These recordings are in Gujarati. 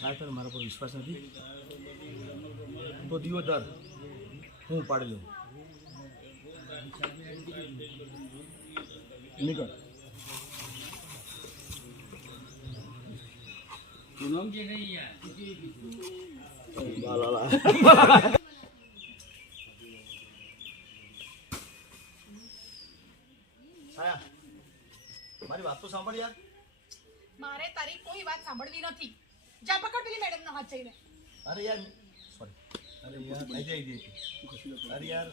સાહેબ તને મારા પર વિશ્વાસ નથી? તો દીવો દર હું પાડી લઉં. નીકળ. મારી વાત તો સાંભળ યાર. મારે તારી કોઈ વાત સાંભળવી નથી. જા પકડ પેલી મેડમનો હાથ જઈને અરે યાર સોરી અરે યાર આઈ જાય આઈ અરે યાર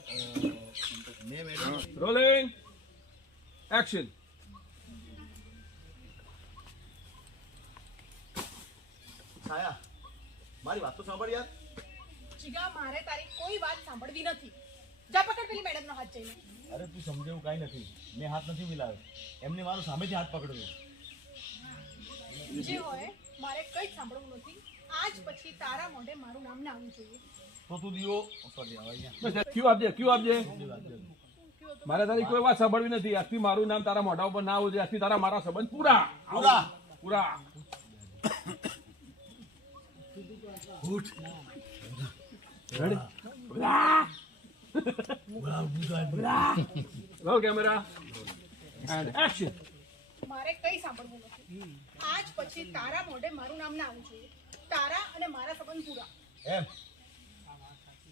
મેં મેડમ રોલિંગ એક્શન છાયા મારી વાત તો સાંભળ યાર. જીગા મારે તારી કોઈ વાત સાંભળવી નથી. જા પકડ પેલી મેડમનો હાથ જઈને અરે તું સમજે એવું કાંઈ નથી. મેં હાથ નથી મિલાવ્યો. એમને મારો સામેથી હાથ પકડ્યો જે હોય મારે કંઈ સાંભળવું નથી. આજ પછી તારા મોઢે મારું નામ ના આવવું જોઈએ. તો તું દીવો ક્યુ આપજે ક્યુ આપજે મારે તારી કોઈ વાત સાંભળવી નથી. આજથી મારું નામ તારા મોઢા ઉપર ના આવવું જોઈએ. આજથી તારા મારા સંબંધ પૂરા. પૂરા. પૂરા. ઉઠ. રેડી કેમેરા એન્ડ એક્શન મારે કંઈ સાંભળવું નથી. આજ પછી તારા મોઢે મારું નામ ના આવવું જોઈએ. તારા અને મારા સંબંધ પૂરા. એમ?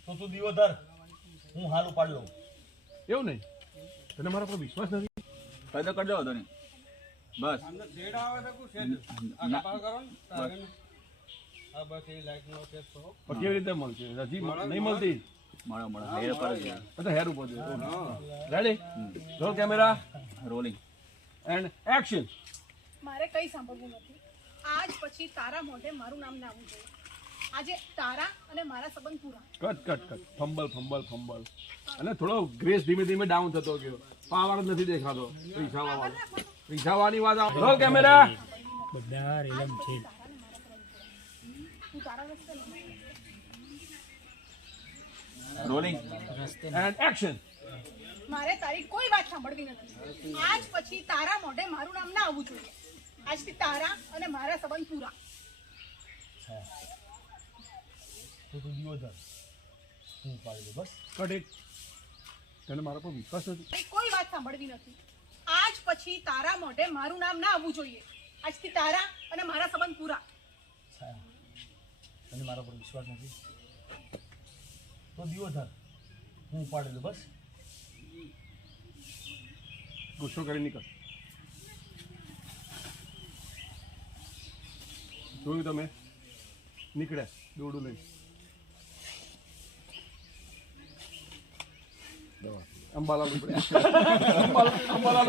તો તું દીવો ધર હું હાલ ઉપાડ લઉં. એવું નહીં? તને મારા પર વિશ્વાસ નથી? ફાયદો કરજો નહીં બસ. કેવી રીતે મળશે? હજી નહીં મળતી? મળો મળે. હેર હેર ઉપર ready roll camera rolling and action મારે કંઈ સાંભળવું નથી. આજ પછી તારા મોઢે મારું નામ ના આવવું જોઈએ. આજે તારા અને મારા સંબંધ પૂરા. Cut cut cut fumble fumble fumble અને થોડો ગ્રેસ ધીમે ધીમે ડાઉન થતો ગયો. પાવર જ નથી દેખાતો. રીસાવા વાળો રીસાવાની વાત આવો. કેમેરા તું તારા રસ્તે રોલિંગ એન્ડ એક્શન મારે તારી કોઈ વાત સાંભળવી નથી આજ પછી તારા મોઢે મારું નામ ના આવવું જોઈએ. આજથી તારા અને મારા સંબંધ પૂરા. બસ. ઇટ તને મારા પર વિશ્વાસ નથી. કોઈ વાત સાંભળવી નથી આજ પછી તારા મોઢે મારું નામ ના આવવું જોઈએ. આજથી તારા અને મારા સંબંધ પૂરા. તને મારા પર વિશ્વાસ નથી. તો દીવો ધર હું ઉપાડી બસ. ગુસ્સો કરી નીકળ. જોયું તમે? નીકળ્યા દોડું લઈ અંબાલા અંબાલા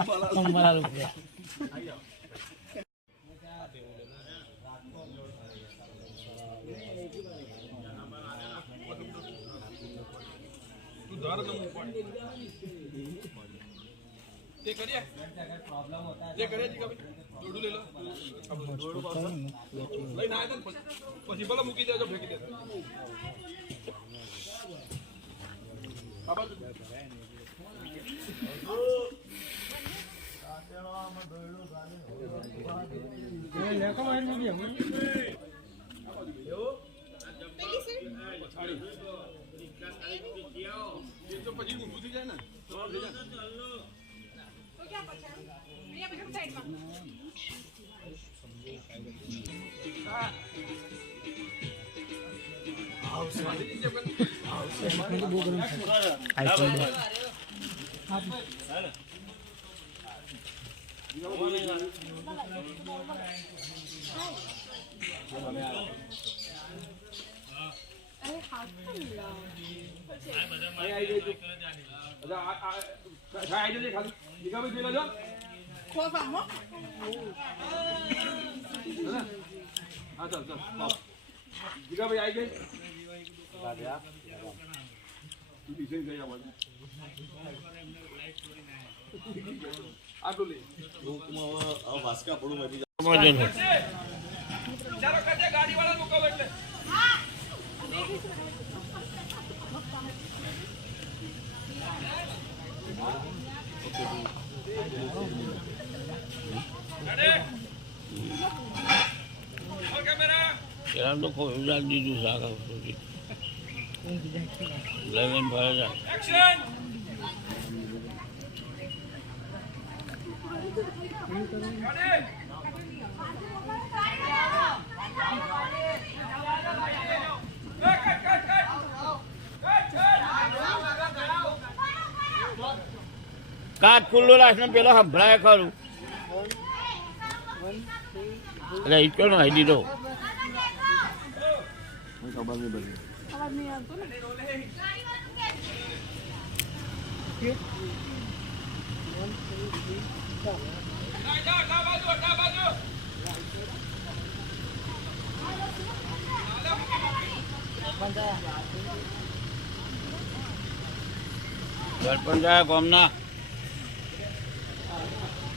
અંબાલા અંબાલાલ ઉપડ્યા તું ધાર ન ઉપાડ તે કરીએ? તે કરીએ જી કભી દોડું લઈ લો. લઈને આવ્યા ને પછી? ભલે મૂકી દેજો ફેંકી દેજો. એ તો પછી ઊંધું થઈ જાય ને? તો થઈ જાય તો ક્યાં પછી અહીંયા પછી સાઈડમાં અરે હાથ પણ લાવ. અહીં આવી ખાલી. જીગાભાઈ જોઈ લેજો. ખોફ આમ હો. હે ને? હા, ચાલ. જીગાભાઈ ગઈ. બાજુ. આટલું લે. વિચારો કરજે, ગાડીવાળા મુકાવો એટલે. પેલા કોઈ ઉડાડી દીધું શાક સુધી. લઈને ફરે જાય કાચ ખુલ્લો રાખ ને પેલો સંભળાય ખરું. એટલે ઈચકો નો હઈ દીધો ખબર નહીં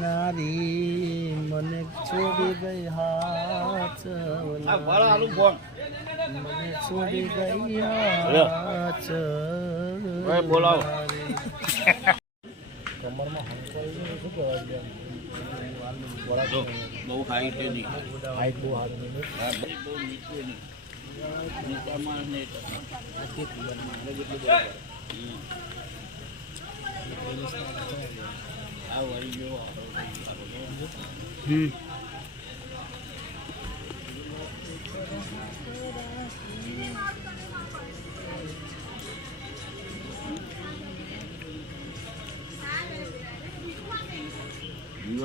નારી મને છોડી ગઈ હાથ મને છોડી ગઈ હાથ. બોલાવો. કમરમાં હંકાઈ શું કહેવાય? જો બહુ હાઈટ નહીં. હાઈટ બહુ હાથ નહીં બહુ નીચે નહીં. નીચામાં નહીં આ વળી જેવો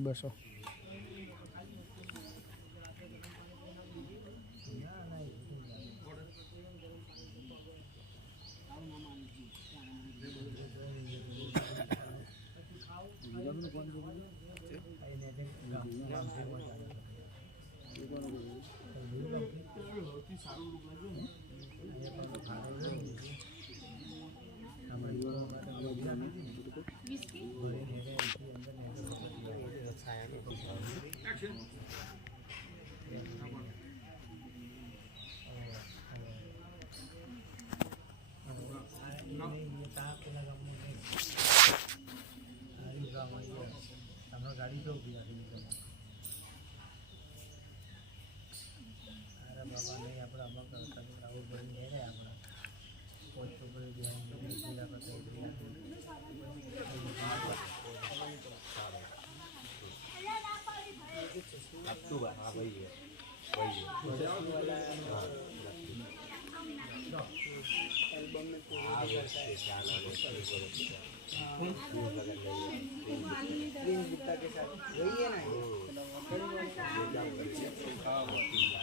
ગાડી બકરા બકરા કબૂતરા ઉભરી ઘેરે આપણે પોચું પડી ગયા ચોખ્ખી પીડા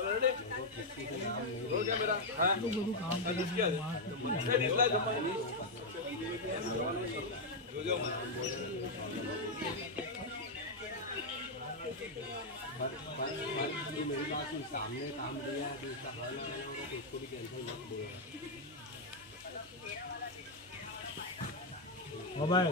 हो गया मेरा हाँ किसके फिर इसला जो जो मेरी बात सामने काम दिया है तो उसका हल आया होगा तो उसको भी कैंसिल मत बोलो मोबाइल